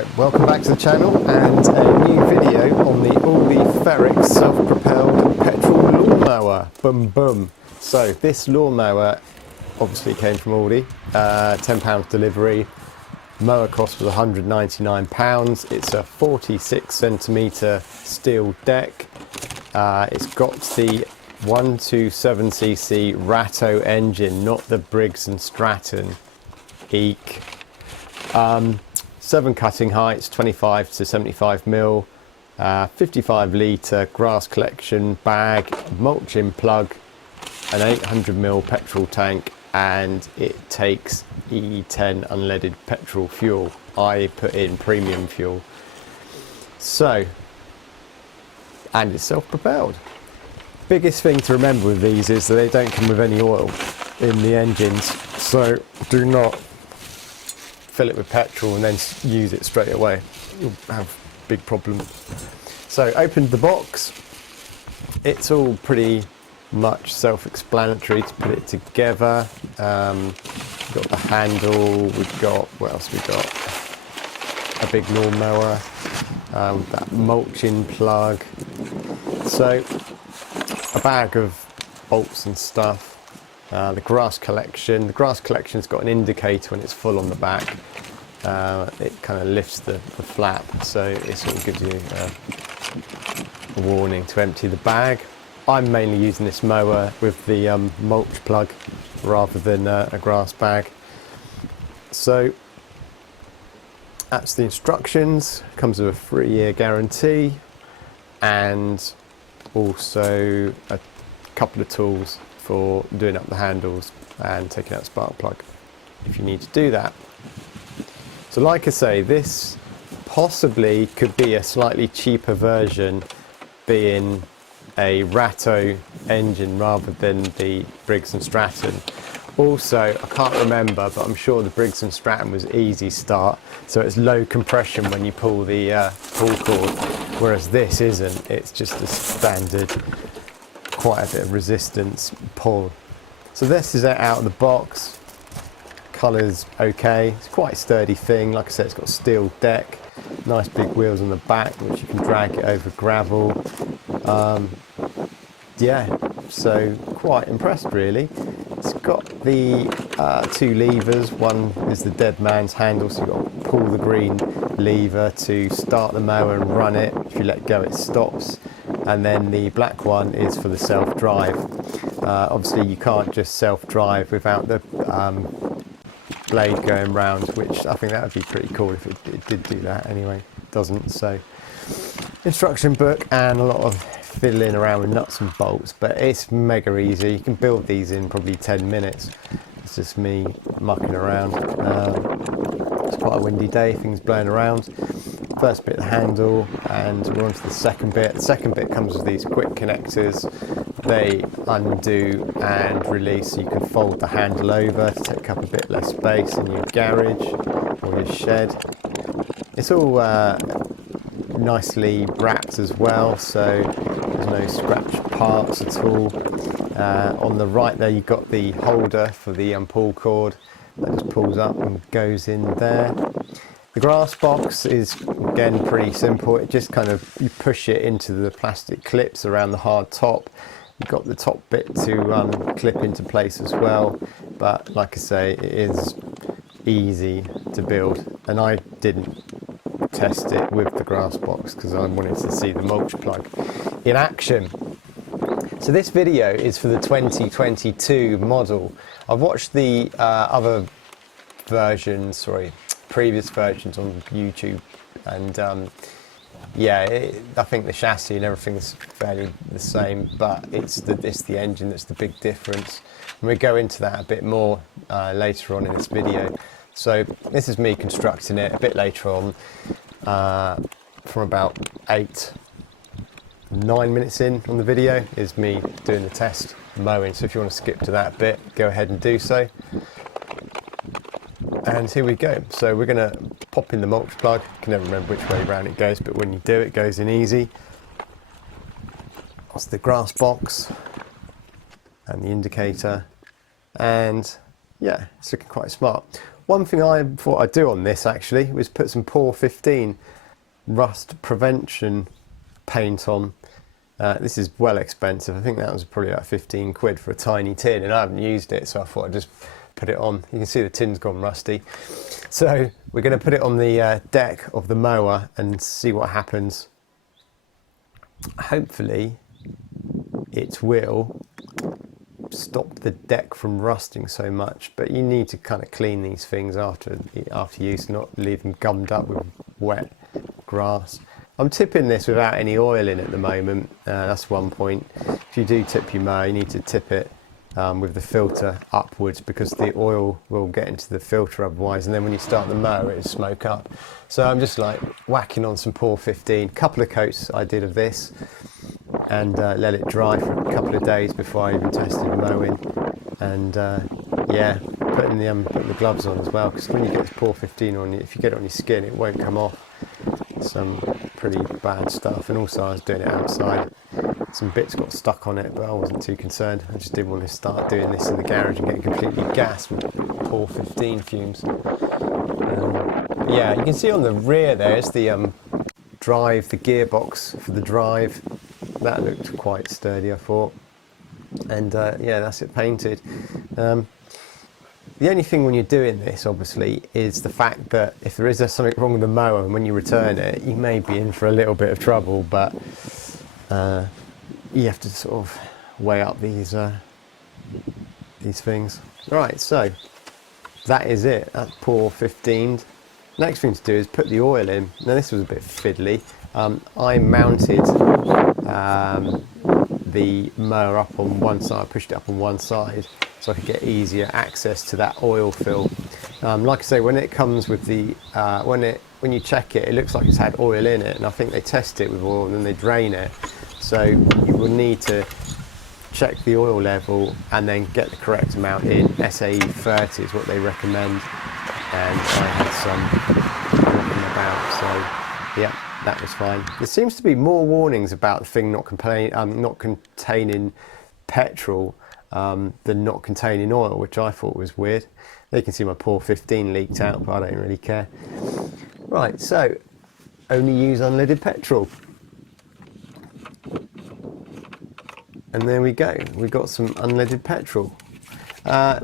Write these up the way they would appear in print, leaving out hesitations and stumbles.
So, welcome back to the channel and a new video on the Aldi Ferrex self-propelled petrol lawnmower. Boom boom. So this lawnmower obviously came from Aldi, £10 delivery, mower cost was £199. It's a 46cm steel deck. It's got the 127cc Ratto engine, not the Briggs & Stratton. Eek. 7 cutting heights, 25 to 75 mil, 55 litre grass collection bag, mulching plug, an 800 mil petrol tank, and it takes E10 unleaded petrol fuel. I put in premium fuel. So, and it's self-propelled. Biggest thing to remember with these is that they don't come with any oil in the engines, so do not fill it with petrol and then use it straight away. You'll have big problems. So opened the box. It's all pretty much self-explanatory to put it together. We've got the handle, we've got, what else we got? A big lawnmower, that mulching plug. So a bag of bolts and stuff. The grass collection's got an indicator when it's full on the back. It kind of lifts the flap, so it sort of gives you a warning to empty the bag. I'm mainly using this mower with the mulch plug rather than a grass bag. So that's the instructions. Comes with a 3-year guarantee and also a couple of tools for doing up the handles and taking out the spark plug if you need to do that. So like I say, this possibly could be a slightly cheaper version, being a Ratto engine rather than the Briggs & Stratton. Also, I can't remember, but I'm sure the Briggs & Stratton was easy start, so it's low compression when you pull the pull cord, whereas this isn't. It's just a standard, quite a bit of resistance pull. So this is it out of the box. Colour's okay. It's quite a sturdy thing. Like I said, it's got a steel deck, nice big wheels on the back which you can drag it over gravel. Yeah, so quite impressed really. It's got the 2 levers. One is the dead man's handle, so you've got to pull the green lever to start the mower and run it. If you let go, it stops. And then the black one is for the self-drive. Obviously you can't just self-drive without the blade going round, which I think that would be pretty cool if it did do that. Anyway, it doesn't. So instruction book and a lot of fiddling around with nuts and bolts, but it's mega easy. You can build these in probably 10 minutes. It's just me mucking around. It's quite a windy day, things blowing around. First bit, the handle, and we're on to the second bit. The second bit comes with these quick connectors. They undo and release, so you can fold the handle over to take up a bit less space in your garage or your shed. It's all nicely wrapped as well, so there's no scratch parts at all. On the right there you've got the holder for the pull cord that just pulls up and goes in there. The grass box is again pretty simple. It just kind of, you push it into the plastic clips around the hard top. You've got the top bit to clip into place as well, but like I say, it is easy to build, and I didn't test it with the grass box because I wanted to see the mulch plug in action. So this video is for the 2022 model. I've watched the other versions, previous versions on YouTube, and yeah, I think the chassis and everything's fairly the same, but it's the engine that's the big difference. And we'll go into that a bit more later on in this video. So this is me constructing it a bit later on, from about 9 minutes in on the video is me doing the test mowing. So if you want to skip to that bit, go ahead and do so. And here we go. So we're going to pop in the mulch plug. I can never remember which way around it goes, but when you do, it goes in easy. That's the grass box and the indicator, and yeah, it's looking quite smart. One thing I thought I'd do on this actually was put some POR 15 rust prevention paint on. This is well expensive. I think that was probably like 15 quid for a tiny tin, and I haven't used it, so I thought I'd just put it on. You can see the tin's gone rusty. So we're going to put it on the deck of the mower and see what happens. Hopefully it will stop the deck from rusting so much, but you need to kind of clean these things after use, not leave them gummed up with wet grass. I'm tipping this without any oil in at the moment. That's one point. If you do tip your mower, you need to tip it with the filter upwards, because the oil will get into the filter otherwise, and then when you start the mower it'll smoke up. So I'm just like whacking on some POR 15, couple of coats I did of this, and let it dry for a couple of days before I even tested mowing. And yeah, putting the gloves on as well, because when you get this POR 15 on, if you get it on your skin it won't come off. Some pretty bad stuff, and also I was doing it outside. Some bits got stuck on it, but I wasn't too concerned. I just didn't want to start doing this in the garage and getting completely gassed with POR 15 fumes. Yeah, you can see on the rear there's the drive, the gearbox for the drive. That looked quite sturdy, I thought. And yeah, that's it painted. The only thing when you're doing this, obviously, is the fact that if there is something wrong with the mower and when you return it, you may be in for a little bit of trouble, but you have to sort of weigh up these things. Right, so that is it. That's POR 15. Next thing to do is put the oil in. Now this was a bit fiddly. I mounted the mower up on one side, pushed it up on one side, so I could get easier access to that oil fill. Like I say, when it comes with the when you check it, it looks like it's had oil in it, and I think they test it with oil and then they drain it. So you will need to check the oil level and then get the correct amount in. SAE 30 is what they recommend, and I had some walking about, so yeah, that was fine. There seems to be more warnings about the thing not containing petrol than not containing oil, which I thought was weird. You can see my POR 15 leaked out, but I don't really care. Right, so only use unleaded petrol. And there we go, we've got some unleaded petrol.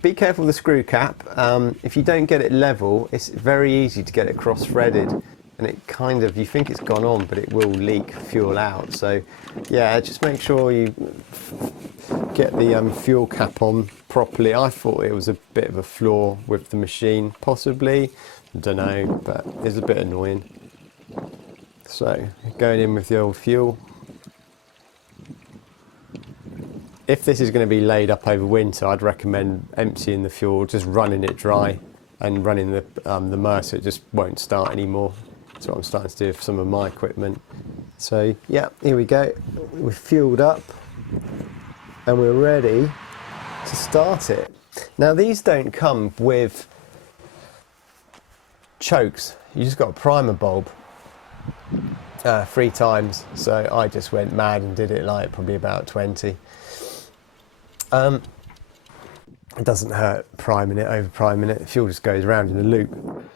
Be careful with the screw cap. If you don't get it level, it's very easy to get it cross-threaded, and it kind of, you think it's gone on, but it will leak fuel out. So yeah, just make sure you get the fuel cap on properly. I thought it was a bit of a flaw with the machine, possibly, I don't know, but it's a bit annoying. So going in with the old fuel. If this is going to be laid up over winter, I'd recommend emptying the fuel, just running it dry and running the mower so it just won't start anymore. That's what I'm starting to do with some of my equipment. So yeah, here we go. We're fueled up and we're ready to start it. Now these don't come with chokes. You just got a primer bulb 3 times. So I just went mad and did it like probably about 20. It doesn't hurt priming it, over priming it. The fuel just goes around in a loop.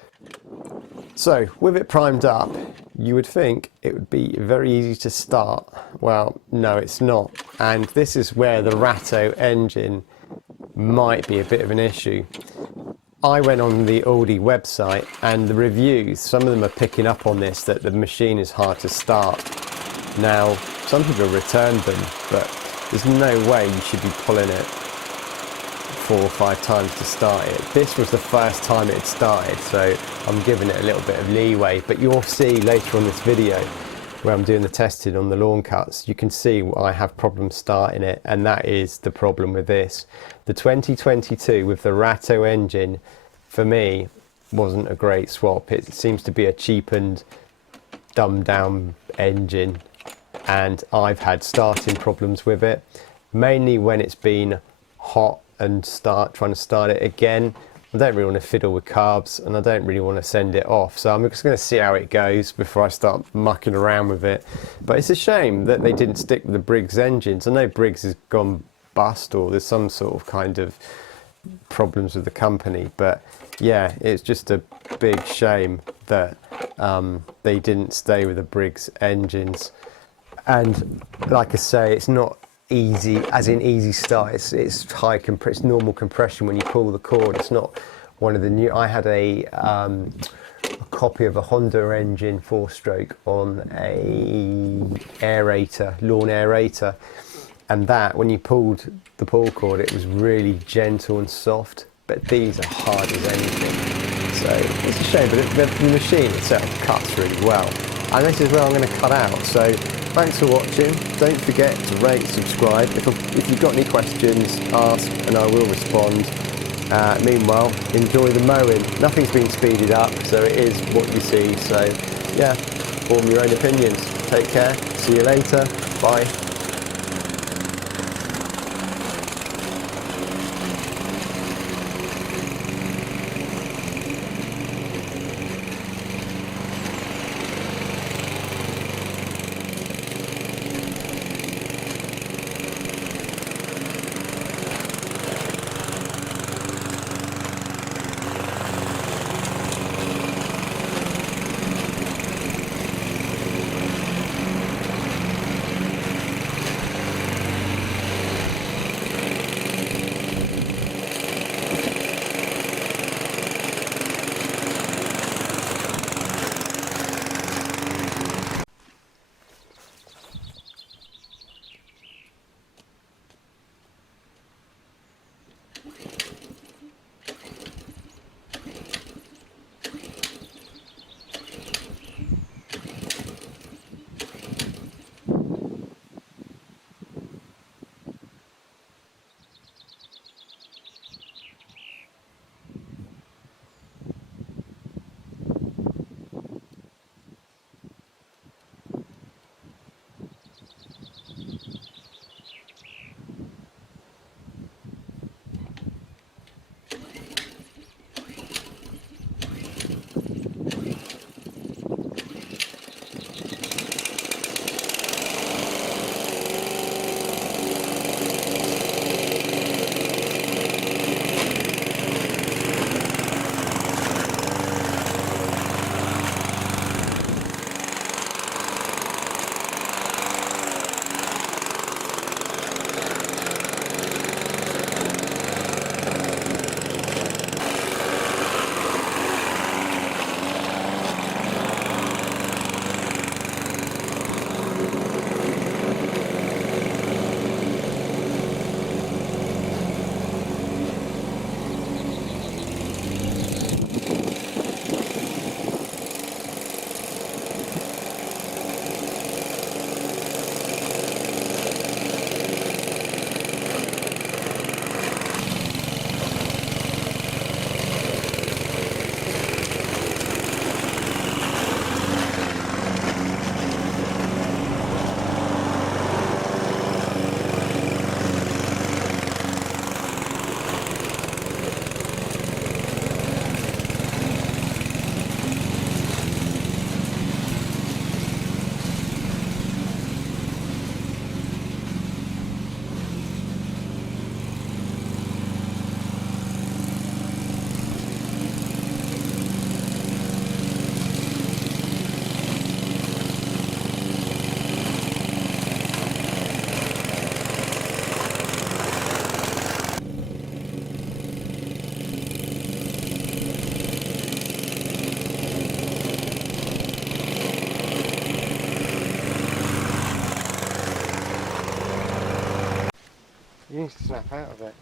So with it primed up, you would think it would be very easy to start. Well, no, it's not. And this is where the Ratto engine might be a bit of an issue. I went on the Aldi website, and the reviews, some of them are picking up on this, that the machine is hard to start. Now, some people returned them, but there's no way you should be pulling it 4 or 5 times to start it. This was the first time it had started, so I'm giving it a little bit of leeway. But you'll see later on this video, where I'm doing the testing on the lawn cuts, you can see I have problems starting it, and that is the problem with this. The 2022 with the Ratto engine, for me, wasn't a great swap. It seems to be a cheapened, dumbed down engine, and I've had starting problems with it, mainly when it's been hot and trying to start it again. I don't really want to fiddle with carbs, and I don't really want to send it off, so I'm just going to see how it goes before I start mucking around with it. But it's a shame that they didn't stick with the Briggs engines. I know Briggs has gone bust, or there's some sort of kind of problems with the company. But yeah, it's just a big shame that they didn't stay with the Briggs engines. And like I say, it's not easy, as in easy start. It's high it's normal compression when you pull the cord. It's not one of the new. I had a copy of a Honda engine 4-stroke on a aerator, lawn aerator, and that when you pulled the pull cord, it was really gentle and soft. But these are hard as anything. So it's a shame, but the machine itself cuts really well. And this is where I'm going to cut out. So thanks for watching. Don't forget to rate, subscribe. If you've got any questions, ask and I will respond. Meanwhile, enjoy the mowing. Nothing's been speeded up, so it is what you see. So yeah, form your own opinions. Take care. See you later. Bye. You need to snap out of it.